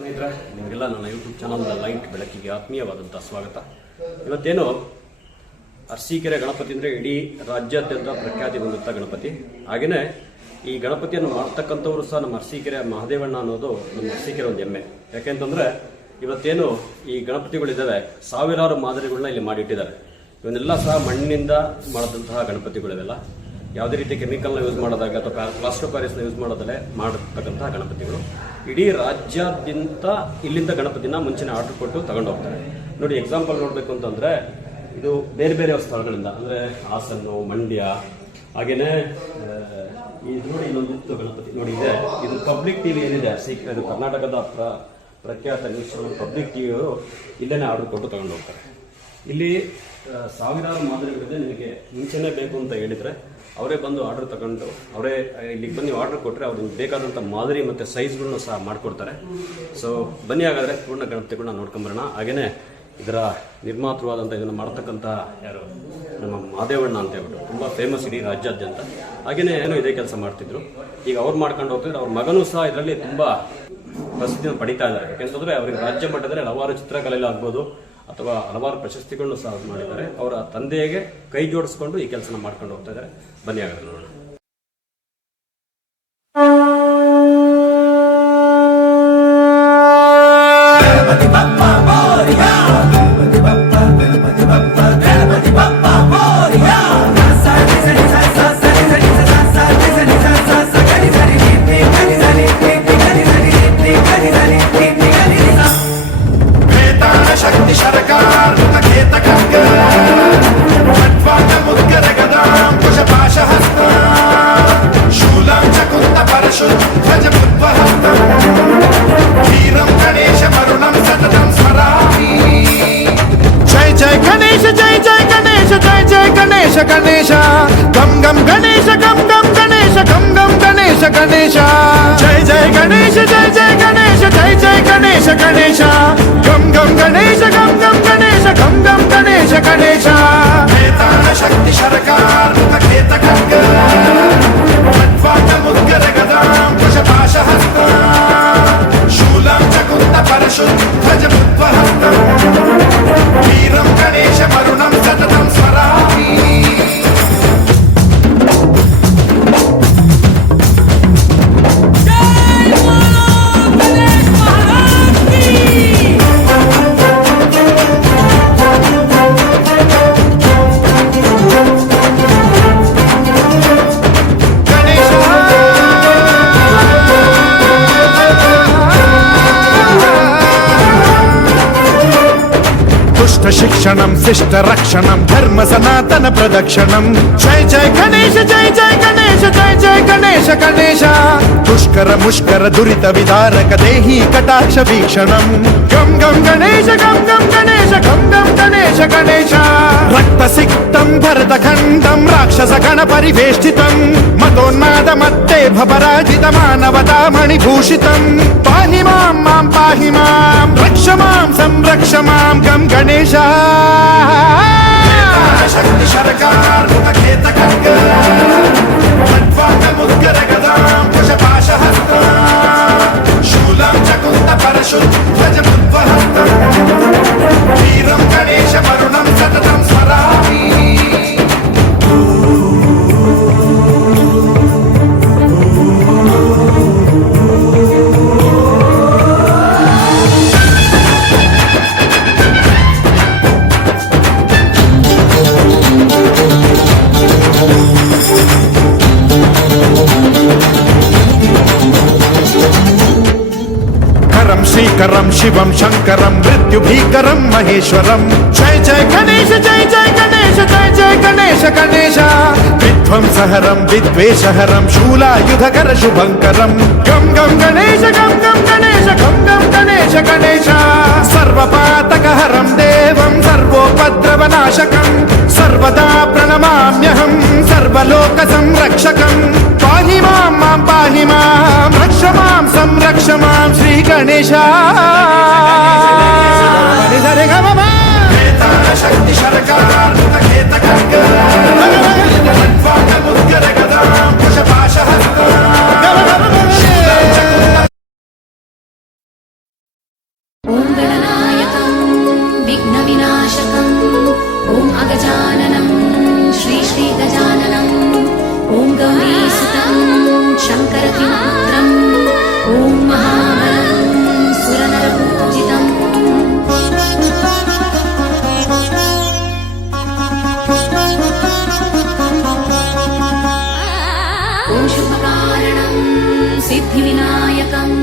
ಸ್ನೇಹಿತರೆ, ನಿಮಗೆಲ್ಲ ನನ್ನ ಯೂಟ್ಯೂಬ್ ಚಾನಲ್ ಲೈಟ್ ಬೆಳಕಿಗೆ ಆತ್ಮೀಯವಾದಂಥ ಸ್ವಾಗತ. ಇವತ್ತೇನು ಅರಸೀಕೆರೆ ಗಣಪತಿ ಅಂದರೆ ಇಡೀ ರಾಜ್ಯಾದ್ಯಂತ ಪ್ರಖ್ಯಾತಿ ಹೊಂದುತ್ತ ಗಣಪತಿ. ಹಾಗೆಯೇ ಈ ಗಣಪತಿಯನ್ನು ಮಾಡ್ತಕ್ಕಂಥವ್ರು ಸಹ ನಮ್ಮ ಅರಸೀಕೆರೆ ಮಹದೇವಣ್ಣ ಅನ್ನೋದು ನಮ್ಮ ಅರಸೀಕೆರೆ ಒಂದು ಹೆಮ್ಮೆ. ಯಾಕೆಂತಂದರೆ ಇವತ್ತೇನು ಈ ಗಣಪತಿಗಳಿದ್ದಾವೆ, ಸಾವಿರಾರು ಮಾದರಿಗಳನ್ನ ಇಲ್ಲಿ ಮಾಡಿಟ್ಟಿದ್ದಾರೆ. ಇವನ್ನೆಲ್ಲ ಸಹ ಮಣ್ಣಿನಿಂದ ಮಾಡಿದಂತಹ ಗಣಪತಿಗಳಿವೆಲ್ಲ. ಯಾವುದೇ ರೀತಿ ಕೆಮಿಕಲ್ನ ಯೂಸ್ ಮಾಡೋದಾಗ ಅಥವಾ ಪ್ಲಾಸ್ಟರ್ ಪ್ಯಾರಿಸ್ನ ಯೂಸ್ ಮಾಡೋದಲ್ಲೇ ಮಾಡತಕ್ಕಂತಹ ಗಣಪತಿಗಳು. ಇಡೀ ರಾಜ್ಯಾದ್ಯಂತ ಇಲ್ಲಿಂದ ಗಣಪತಿನ ಮುಂಚೆನೇ ಆರ್ಡರ್ ಕೊಟ್ಟು ತಗೊಂಡು ಹೋಗ್ತಾರೆ. ನೋಡಿ, ಎಕ್ಸಾಂಪಲ್ ನೋಡಬೇಕು ಅಂತಂದರೆ ಇದು ಬೇರೆ ಬೇರೆ ಸ್ಥಳಗಳಿಂದ, ಅಂದರೆ ಹಾಸನ್ನು, ಮಂಡ್ಯ, ಹಾಗೆಯೇ ಇದು ನೋಡಿ ಇನ್ನೊಂದಿತ್ತು ಗಣಪತಿ ನೋಡಿ ಇದೆ. ಇದು ಪಬ್ಲಿಕ್ ಟಿವಿ ಏನಿದೆ, ಇದು ಕರ್ನಾಟಕದ ಪ್ರಖ್ಯಾತ ನ್ಯೂಸ್ ಚಾನಲ್ ಪಬ್ಲಿಕ್ ಟಿವಿಯವರು ಇಲ್ಲೇ ಆರ್ಡರ್ ಕೊಟ್ಟು ತಗೊಂಡು ಹೋಗ್ತಾರೆ. ಇಲ್ಲಿ ಸಾವಿರಾರು ಮಾದರಿಗಳಿದೆ. ನಿಮಗೆ ಮುಂಚೆನೇ ಬೇಕು ಅಂತ ಹೇಳಿದರೆ ಅವರೇ ಬಂದು ಆರ್ಡರ್ ತಗೊಂಡು ಅವರೇ ಇಲ್ಲಿಗೆ ಬಂದು ಆರ್ಡರ್ ಕೊಟ್ಟರೆ ಅವ್ರಿಗೆ ಬೇಕಾದಂಥ ಮಾದರಿ ಮತ್ತು ಸೈಜ್ಗಳನ್ನ ಸಹ ಮಾಡಿಕೊಡ್ತಾರೆ. ಸೊ ಬನ್ನಿ, ಹಾಗಾದರೆ ಪೂರ್ಣ ಗಣಪತಿಗಳನ್ನ ನೋಡ್ಕೊಂಬರೋಣ. ಹಾಗೆಯೇ ಇದರ ನಿರ್ಮಾತೃವಾದಂಥ ಇದನ್ನು ಮಾಡ್ತಕ್ಕಂಥ ಯಾರು, ನಮ್ಮ ಮಹದೇವಣ್ಣ ಅಂತ ಹೇಳ್ಬಿಟ್ಟು ತುಂಬ ಫೇಮಸ್ ಇಡೀ ರಾಜ್ಯಾದ್ಯಂತ. ಹಾಗೆಯೇ ಏನೋ ಇದೇ ಕೆಲಸ ಮಾಡ್ತಿದ್ರು. ಈಗ ಅವ್ರು ಮಾಡ್ಕೊಂಡು ಹೋಗ್ತಿದ್ರು. ಅವ್ರ ಮಗನೂ ಸಹ ಇದರಲ್ಲಿ ತುಂಬ ಪ್ರಸಿದ್ಧಿಯನ್ನು ಪಡಿತಾ ಇದ್ದಾರೆ. ಯಾಕೆಂತಂದರೆ ಅವರಿಗೆ ರಾಜ್ಯ ಮಟ್ಟದಲ್ಲಿ ಹಲವಾರು ಚಿತ್ರಕಲೆಯಲ್ಲಿ ಆಗ್ಬೋದು ಅಥವಾ ಹಲವಾರು ಪ್ರಶಸ್ತಿಗಳನ್ನು ಸಹ ಮಾಡಿದ್ದಾರೆ. ಅವರ ತಂದೆಗೆ ಕೈ ಜೋಡಿಸ್ಕೊಂಡು ಈ ಕೆಲಸನ ಮಾಡ್ಕೊಂಡು ಹೋಗ್ತಾ ಇದ್ದಾರೆ. ಬನ್ನಿ, ಆಗೋದು ನೋಡೋಣ. गणेश गम गम गणेश गम गम गणेश गम गम गणेश गणेश जय जय गणेश जय जय गणेश जय जय गणेश गणेश गम गम गणेश गम गम गणेश गम गम गणेश गणेश शक्ति सरकार खेत खड्ग मुद्गर गदां कुशपाशहस्त शूलं चकुन्द परशुं ध्वज बुद्ध्वहस्तं वीरं गणेश वरुणं सततं स्मरामि. शिक्षणं शिष्ट रक्षणं धर्म सनातन प्रदक्षिणं जय जय गणेश जय जय गणेश जय जय गणेश गणेश दुष्कर मुष्कर दुरित विदारक देहि कटाक्ष वीक्षणं गम गम गणेश गम गम गणेश गम गम गणेश गणेश रक्त सिक्तं भरत खण्डं राक्षस गण परिवेष्टितं मदोन्माद मत्ते भवराजित मानवता मणिभूषितं पाहि मां मां पाहि मां रक्ष मां संरक्ष मां गम गणेश शक्ति सरकार खेत खड्ग मुद्गर गदां कुशपाशहस्त शूलं चकुन्द परशुं ध्वज बुद्ध्वहस्तं वीरं गणेश वरुणं सततं स्मरामि. श्रीकरं शिवं शंकरं मृत्युभीकरं महेश्वरं जय जय गणेश जय जय गणेश जय जय गणेश गणेश विध्वंसहरं विद्वेषहरं शूलायुधकर शुभंकरं गम गम गणेश गम गम गणेश गम गम गणेश गणेश सर्वपातकहरं देवं सर्वोपद्रवनाशकं सर्वदा प्रणमाम्यहं सर्वलोकसंरक्षकं पाहि मां मां पाहि मां रक्ष मां संरक्ष मां श्री गणेश. शक्ति सरकार खेत खड्ग विनाशकम् ॐ अगजाननं श्री गजाननम् ॐ गौरीसुतं शङ्करकिङ्पुत्रम् ॐ महाबलं सुरनरपूजितम् ॐ शुभकारणं सिद्धिविनायकम्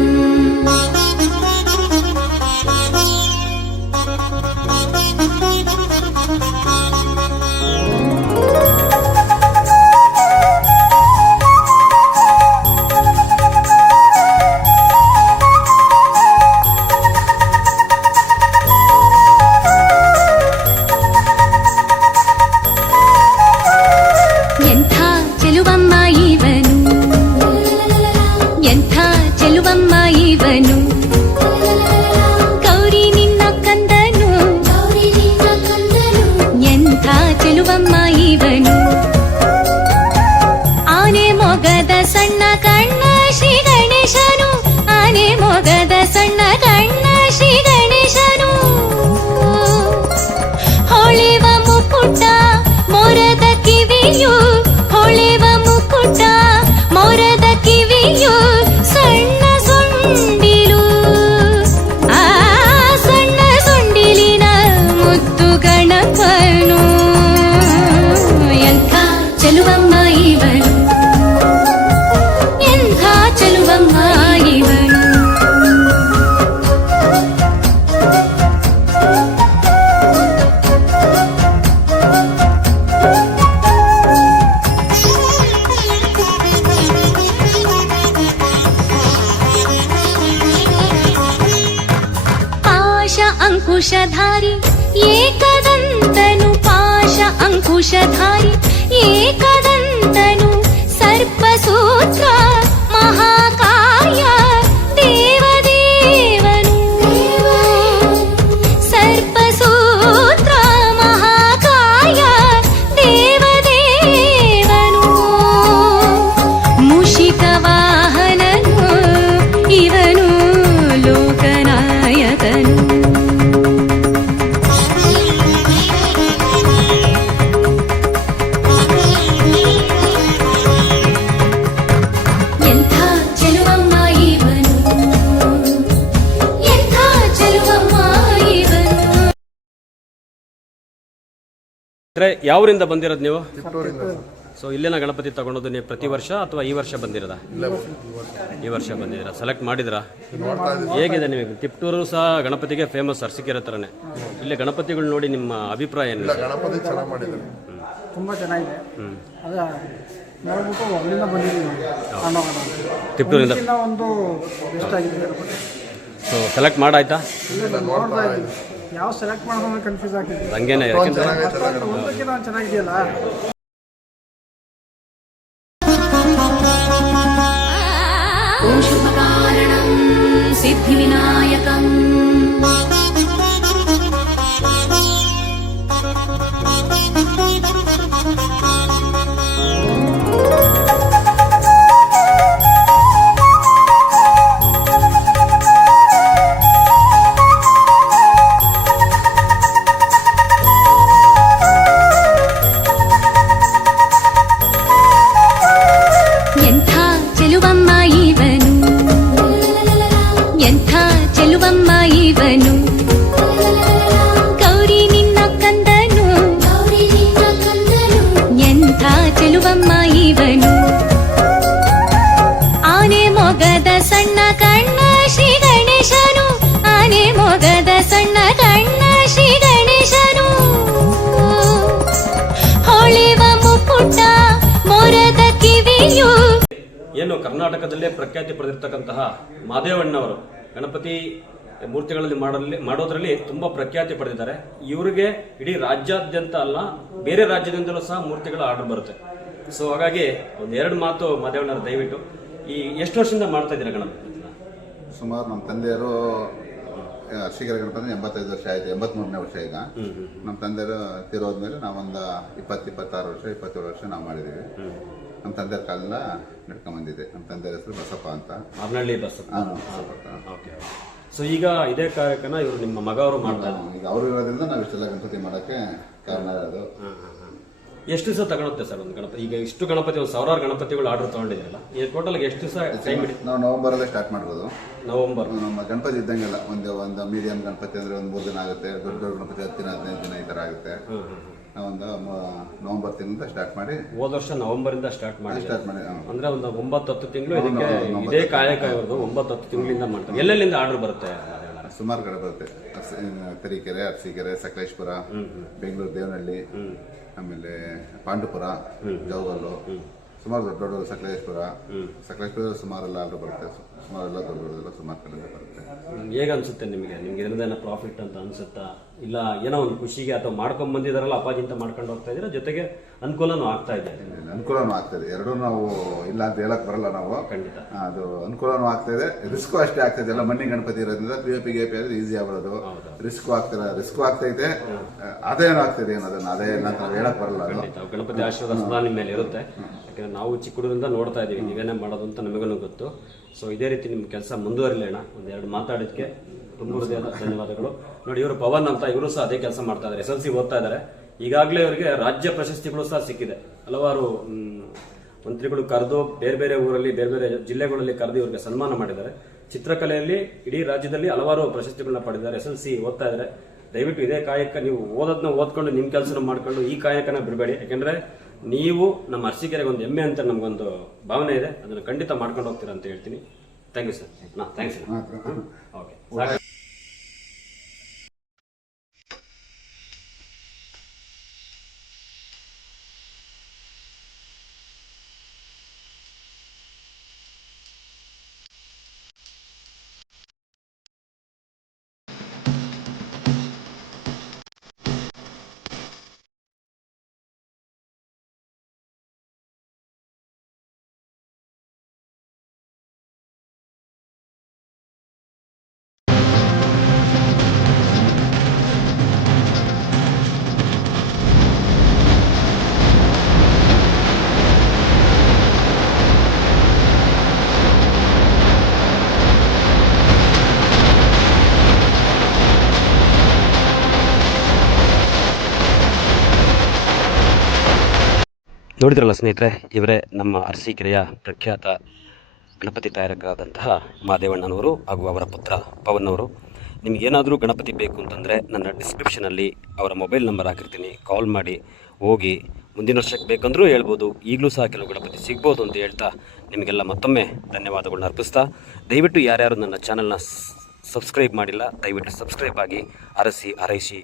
अंकुशधारी एकदन्तनु पाश अंकुशधारी एकदन्तनु सर्पसूत्र महाकाय देवदेवनु सर्पसूत्र महाकाय देवदेवनु मूषिकवाहननु इवनु लोकनायकनु ಅಂದರೆ ಯಾವರಿಂದ ಬಂದಿರೋದು ನೀವು? ಸೊ ಇಲ್ಲಿನ ಗಣಪತಿ ತಗೊಂಡೋದು ನೀವು ಪ್ರತಿ ವರ್ಷ ಅಥವಾ ಈ ವರ್ಷ ಬಂದಿರೋದ? ಈ ವರ್ಷ ಬಂದಿದ್ದೀರಾ? ಸೆಲೆಕ್ಟ್ ಮಾಡಿದ್ರಾ? ಹೇಗಿದೆ ನಿಮಗೆ? ತಿಪ್ಟೂರು ಸಹ ಗಣಪತಿಗೆ ಫೇಮಸ್, ಅರಸೀಕೆರೆ ಥರನೇ. ಇಲ್ಲಿ ಗಣಪತಿಗಳು ನೋಡಿ ನಿಮ್ಮ ಅಭಿಪ್ರಾಯ ಏನು? ಗಣಪತಿ ಚೆನ್ನಾಗಿ ಮಾಡಿದ್ದಾರೆ, ತುಂಬ ಚೆನ್ನಾಗಿದೆ. ಅದ ನೋಡ್ಬಿಟ್ಟು ಅಲ್ಲಿಂದ ಬಂದಿದ್ದೀವಿ ತಿಪ್ಟೂರಿಂದ. ಒಂದು ಬೆಸ್ಟ್ ಆಗಿದೆ ಗಣಪತಿ. So select ಮಾಡಾಯ್ತಾ? ನೋಡ್ತಾ ಇದ್ದೀವಿ, ಯಾವ ಸೆಲೆಕ್ಟ್ ಮಾಡೋದು ಕನ್ಫ್ಯೂಸ್ ಆಗ್ತಿದೆ. ಹಂಗೇನೆ, ಯಾಕೆಂದ್ರೆ ಒಂದಕ್ಕಿಂತ ಒಂದು ಚೆನ್ನಾಗಿದೆಯಲ್ಲ. ॐ शुभकारणं सिद्धिविनायकम् ಆನೆ ಮೊಗದ ಸಣ್ಣ ಕಣ್ಣ ಶ್ರೀ ಗಣೇಶನು, ಆನೆ ಮೊಗದ ಸಣ್ಣ ಕಣ್ಣ ಶ್ರೀ ಗಣೇಶನು, ಹೊಳೆವ ಮುಕುಟ ಮೊರದ ಕಿವಿಯು. ಏನು ಕರ್ನಾಟಕದಲ್ಲೇ ಪ್ರಖ್ಯಾತಿ ಪಡೆದಿರ್ತಕ್ಕಂತಹ ಮಾದೇವಣ್ಣವರು ಗಣಪತಿ ಮೂರ್ತಿಗಳಲ್ಲಿ ಮಾಡೋದ್ರಲ್ಲಿ ತುಂಬಾ ಪ್ರಖ್ಯಾತಿ ಪಡೆದಿದ್ದಾರೆ. ಇವರಿಗೆ ಇಡೀ ರಾಜ್ಯಾದ್ಯಂತ ಅಲ್ಲ, ಬೇರೆ ರಾಜ್ಯದಿಂದಲೂ ಸಹ ಮೂರ್ತಿಗಳ ಆರ್ಡರ್ ಬರುತ್ತೆ. ಸೊ ಹಾಗಾಗಿ ಒಂದೆರಡು ಮಾತು ಮಾದೇವಣ್ಣರು, ದಯವಿಟ್ಟು ಈ ಎಷ್ಟು ವರ್ಷದಿಂದ ಮಾಡ್ತಾ ಇದ್ದೀರಾ ಗಣಪತಿ? ಸುಮಾರು ನಮ್ಮ ತಂದೆಯರು ಅರಸೀಕೆರೆ ಗಣಪತಿ 85 ವರ್ಷ ಆಯಿತು, 83ನೇ ವರ್ಷ ಈಗ. ನಮ್ಮ ತಂದೆಯರು ತಿರೋದ್ಮೇಲೆ ನಾವೊಂದು 26 ವರ್ಷ 27 ವರ್ಷ ನಾವು ಮಾಡಿದ್ದೀವಿ. ನಮ್ಮ ತಂದೆಯವ್ರ ಕಾಲೆಲ್ಲ ನಡ್ಕೊಂಬಂದಿದೆ. ನಮ್ಮ ತಂದೆಯ ಹೆಸರು ಬಸಪ್ಪ ಅಂತ, ಮಾರ್ನಳ್ಳಿ ಬಸಪ್ಪ. ಬಸಪ್ಪ. ಓಕೆ. ಸೊ ಈಗ ಇದೇ ಕಾರ್ಯಕ್ರಮ ಇವರು ನಿಮ್ಮ ಮಗ ಅವರು ಮಾಡ್ತಾ ಇದ್ದಾರೆ. ಈಗ ಅವರು ಇರೋದ್ರಿಂದ ನಾವು ಇಷ್ಟೆಲ್ಲ ಗಣಪತಿ ಮಾಡೋಕ್ಕೆ ಕಾರಣ ಅದು. ಎಷ್ಟು ದಿವಸ ತಗೊಳುತ್ತೆ ಸರ್ ಒಂದು ಗಣಪತಿ? ಈಗ ಇಷ್ಟು ಗಣಪತಿ, ಒಂದು 1000 ಗಣಪತಿಗಳು ಆರ್ಡರ್ ತಗೊಂಡಿದ್ದೀರಲ್ಲ, ಈ ಟೋಟಲ್ ಎಷ್ಟು ದಿವಸ ಟೈಮ್ ಹಿಡಿತು? ನಾವು ನವೆಂಬರಲ್ಲೇ ಸ್ಟಾರ್ಟ್ ಮಾಡ್ಬೋದು. ನವೆಂಬರ್. ನಮ್ಮ ಗಣಪತಿ ಇದ್ದಂಗೆಲ್ಲ ಒಂದು ಮೀಡಿಯಂ ಗಣಪತಿ ಅಂದರೆ ಒಂದು 3 ದಿನ ಆಗುತ್ತೆ, ದೊಡ್ಡ ಗಣಪತಿ 10 ದಿನ 15 ದಿನ ಈ ಥರ ಆಗುತ್ತೆ. ನಾವೊಂದು ನವೆಂಬರ್ ತಿಂಗಳಿಂದ ಸ್ಟಾರ್ಟ್ ಮಾಡಿ, ಹೋದ ವರ್ಷ ನವೆಂಬರಿಂದ ಸ್ಟಾರ್ಟ್ ಮಾಡಿ ಅಂದ್ರೆ ಒಂದು 9-10 ತಿಂಗಳು ಇದಕ್ಕೆ ಹೌದು. ಇದೇ ಕಾಯಕ ಇರೋದು. 9-10 ತಿಂಗಳಿಂದ ಮಾಡ್ತಾರೆ. ಎಲ್ಲೆಲ್ಲಿಂದ ಆರ್ಡರ್ ಬರುತ್ತೆ? ಸುಮಾರು ಕಡೆ ಬರುತ್ತೆ. ತರೀಕೆರೆ, ಅರಸೀಕೆರೆ, ಸಕಲೇಶ್ಪುರ, ಬೆಂಗಳೂರು ದೇವನಹಳ್ಳಿ, ಆಮೇಲೆ ಪಾಂಡುಪುರ, ಜವಗಲ್ಲು, ಸುಮಾರು ದೊಡ್ಡ ದೊಡ್ಡ ಸಕಲೇಶ್ಪುರ ಸುಮಾರೆಲ್ಲ ಆರ್ಡರ್ ಬರುತ್ತೆ. ಸುಮಾರೆಲ್ಲ ದೊಡ್ಡ ದೊಡ್ಡದೆಲ್ಲ ಸುಮಾರು ಕಡೆ ಬರುತ್ತೆ. ಹೇಗೆ ಅನ್ಸುತ್ತೆ ನಿಮಗೆ ಇದರಿಂದ ಪ್ರಾಫಿಟ್ ಅಂತ ಅನ್ಸುತ್ತಾ, ಇಲ್ಲ ಏನೋ ಒಂದು ಖುಷಿಗೆ ಅಥವಾ ಮಾಡ್ಕೊಂಡ್ ಬಂದಿದಾರಲ್ಲ ಅಪ್ಪಾಜಿ ಅಂತ ಮಾಡ್ಕೊಂಡು ಹೋಗ್ತಾ ಇದ್ದೀರಾ, ಜೊತೆಗೆ ಅನುಕೂಲನೂ ಆಗ್ತಾ ಇದೆ? ಅನುಕೂಲನೂ ಆಗ್ತದೆ, ಎರಡೂ ನಾವು ಇಲ್ಲ ಅಂತ ಹೇಳಕ್ ಬರಲ್ಲ ನಾವು. ಖಂಡಿತ ಅದು ಅನುಕೂಲನೂ ಆಗ್ತಾ ಇದೆ, ರಿಸ್ಕು ಅಷ್ಟೇ ಆಗ್ತದೆ. ಎಲ್ಲ ಮಣ್ಣಿ ಗಣಪತಿ ಇರೋದ್ರಿಂದ POP ಈಸಿ ಆಗ್ಬಿಡೋದು. ರಿಸ್ಕು ಆಗ್ತೈತೆ, ಅದೇನು ಆಗ್ತದೆ ಅನ್ನೋದನ್ನ ಅದೇ ನಾವು ಹೇಳಕ್ ಬರಲ್ಲ. ಅದು ಗಣಪತಿ ಆಶೀರ್ವಾದ ಸದಾ ನಿಮ್ಮ ಮೇಲೆ ಇರುತ್ತೆ. ಯಾಕಂದ್ರೆ ನಾವು ಚಿಕ್ಕ ಹುಡುಗರಿಂದ ನೋಡ್ತಾ ಇದೀವಿ ನೀವೇನೇ ಮಾಡೋದು ಅಂತ ನಮಗೂ ಗೊತ್ತು. ಸೊ ಇದೇ ರೀತಿ ನಿಮ್ಮ ಕೆಲಸ ಮುಂದುವರಿಲಿ ಅಣ್ಣ. ಒಂದೆರಡು ಮಾತಾಡೋದಕ್ಕೆ ತುಂಬ ಹೃದಯದ ಧನ್ಯವಾದಗಳು. ನೋಡಿ, ಇವರು ಪವನ್ ಅಂತ, ಇವರು ಸಹ ಅದೇ ಕೆಲಸ ಮಾಡ್ತಾ ಇದ್ದಾರೆ. SLC ಓದ್ತಾ ಇದ್ದಾರೆ. ಈಗಾಗಲೇ ಇವರಿಗೆ ರಾಜ್ಯ ಪ್ರಶಸ್ತಿಗಳು ಸಹ ಸಿಕ್ಕಿದೆ. ಹಲವಾರು ಮಂತ್ರಿಗಳು ಕರೆದು ಬೇರೆ ಬೇರೆ ಊರಲ್ಲಿ, ಬೇರೆ ಬೇರೆ ಜಿಲ್ಲೆಗಳಲ್ಲಿ ಕರೆದು ಇವರಿಗೆ ಸನ್ಮಾನ ಮಾಡಿದ್ದಾರೆ. ಚಿತ್ರಕಲೆಯಲ್ಲಿ ಇಡೀ ರಾಜ್ಯದಲ್ಲಿ ಹಲವಾರು ಪ್ರಶಸ್ತಿಗಳನ್ನ ಪಡೆದಿದ್ದಾರೆ. SLC ಓದ್ತಾ ಇದ್ದಾರೆ. ದಯವಿಟ್ಟು ಇದೇ ಕಾಯಕ, ನೀವು ಓದೋದನ್ನ ಓದ್ಕೊಂಡು ನಿಮ್ಮ ಕೆಲಸನ ಮಾಡ್ಕೊಂಡು ಈ ಕಾಯಕನ ಬಿಡಬೇಡಿ. ಯಾಕಂದ್ರೆ ನೀವು ನಮ್ಮ ಅರಸೀಕೆರೆಗೆ ಒಂದು ಹೆಮ್ಮೆ ಅಂತ ನಮಗೊಂದು ಭಾವನೆ ಇದೆ. ಅದನ್ನು ಖಂಡಿತ ಮಾಡ್ಕೊಂಡು ಹೋಗ್ತೀರಾ ಅಂತ ಹೇಳ್ತೀನಿ. Thank you sir. Thanks. Okay. ನೋಡಿದ್ರಲ್ಲ ಸ್ನೇಹಿತರೆ, ಇವರೇ ನಮ್ಮ ಅರಸೀಕೆರೆಯ ಪ್ರಖ್ಯಾತ ಗಣಪತಿ ತಯಾರಕರಾದಂತಹ ಮಾದೇವಣ್ಣನವರು ಹಾಗೂ ಅವರ ಪುತ್ರ ಪವನ್ ಅವರು. ನಿಮಗೇನಾದರೂ ಗಣಪತಿ ಬೇಕು ಅಂತಂದರೆ ನನ್ನ ಡಿಸ್ಕ್ರಿಪ್ಷನಲ್ಲಿ ಅವರ ಮೊಬೈಲ್ ನಂಬರ್ ಹಾಕಿರ್ತೀನಿ. ಕಾಲ್ ಮಾಡಿ ಹೋಗಿ, ಮುಂದಿನ ವರ್ಷಕ್ಕೆ ಬೇಕಂದ್ರೂ ಹೇಳ್ಬೋದು. ಈಗಲೂ ಸಹ ಕೆಲವು ಗಣಪತಿ ಸಿಗ್ಬೋದು ಅಂತ ಹೇಳ್ತಾ ನಿಮಗೆಲ್ಲ ಮತ್ತೊಮ್ಮೆ ಧನ್ಯವಾದಗಳನ್ನ ಅರ್ಪಿಸ್ತಾ, ದಯವಿಟ್ಟು ಯಾರ್ಯಾರು ನನ್ನ ಚಾನಲ್ನ ಸಬ್ಸ್ಕ್ರೈಬ್ ಮಾಡಿಲ್ಲ, ದಯವಿಟ್ಟು ಸಬ್ಸ್ಕ್ರೈಬ್ ಆಗಿ, ಅರಸಿ ಹಾರೈಸಿ